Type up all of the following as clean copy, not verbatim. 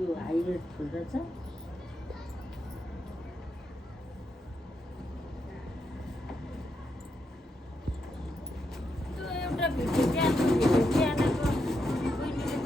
यो हाइब्रिड फुल रहेछ त्यो एउटा भिडियो क्यानको बहिनीले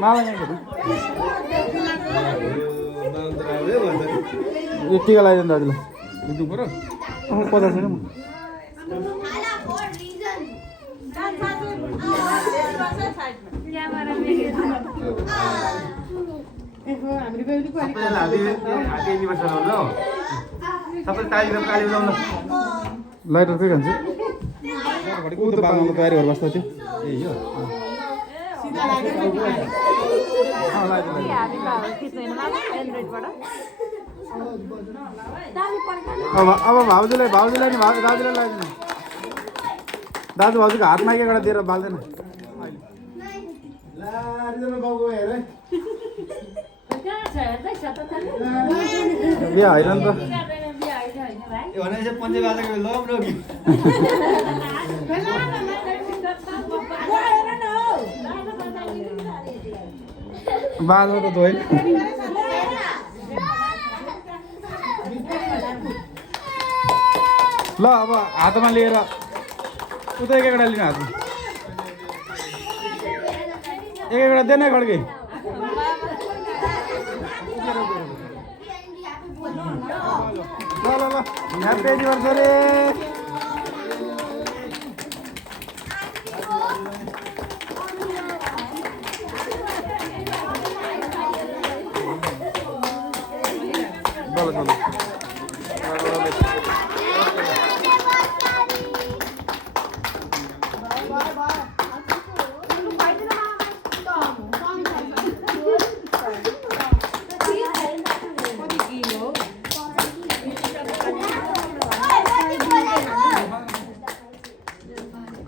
माला यहाँ खेल्नु यो टिका लगाइदिनु दाजुलाई बुझ्नु पऱ्यो 50 छैन म लाइटर के खान्छ ऊ त बाबाको तयारी गरेर बस्दा थियो ए यो अब भाउजूलाई नि दाजुलाई लगाइदिनु दाजु भाउजूको हातमा एक एउटा दिएर बाल्दैन बिहा होइन नि त बालो त धोइ ल अब हातमा लिएर उता एक एकवटा लिनु हातमा एक एकवटा दे न खड्के ल ल ल ह्याप्पी एनिभर्सरी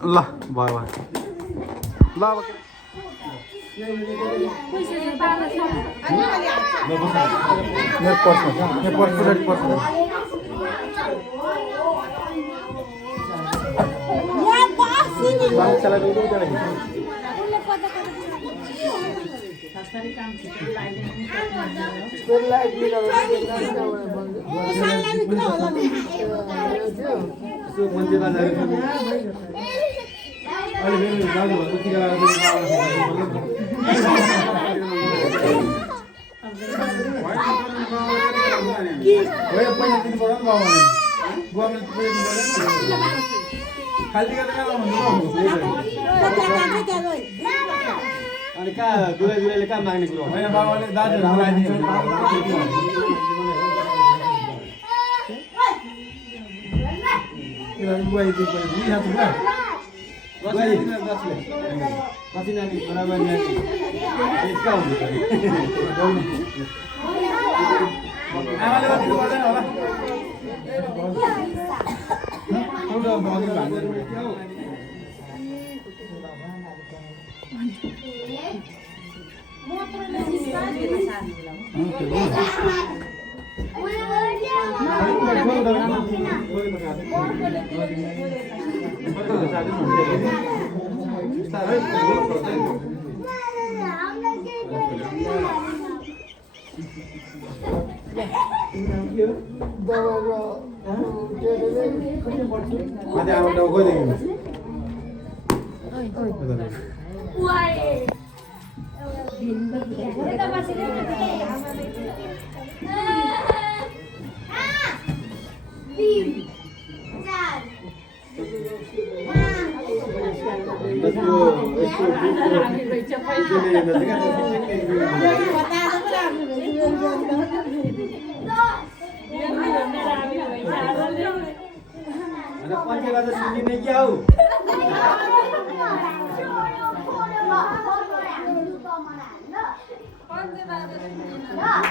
ल भयो भयो ल अब मेरो पर्समा छ मेरो पर्स रेडी पर्स अनि कहाँ दुलैले कहाँ माग्ने कुरो होइन बाबाले दाजुहरू मागते बाबा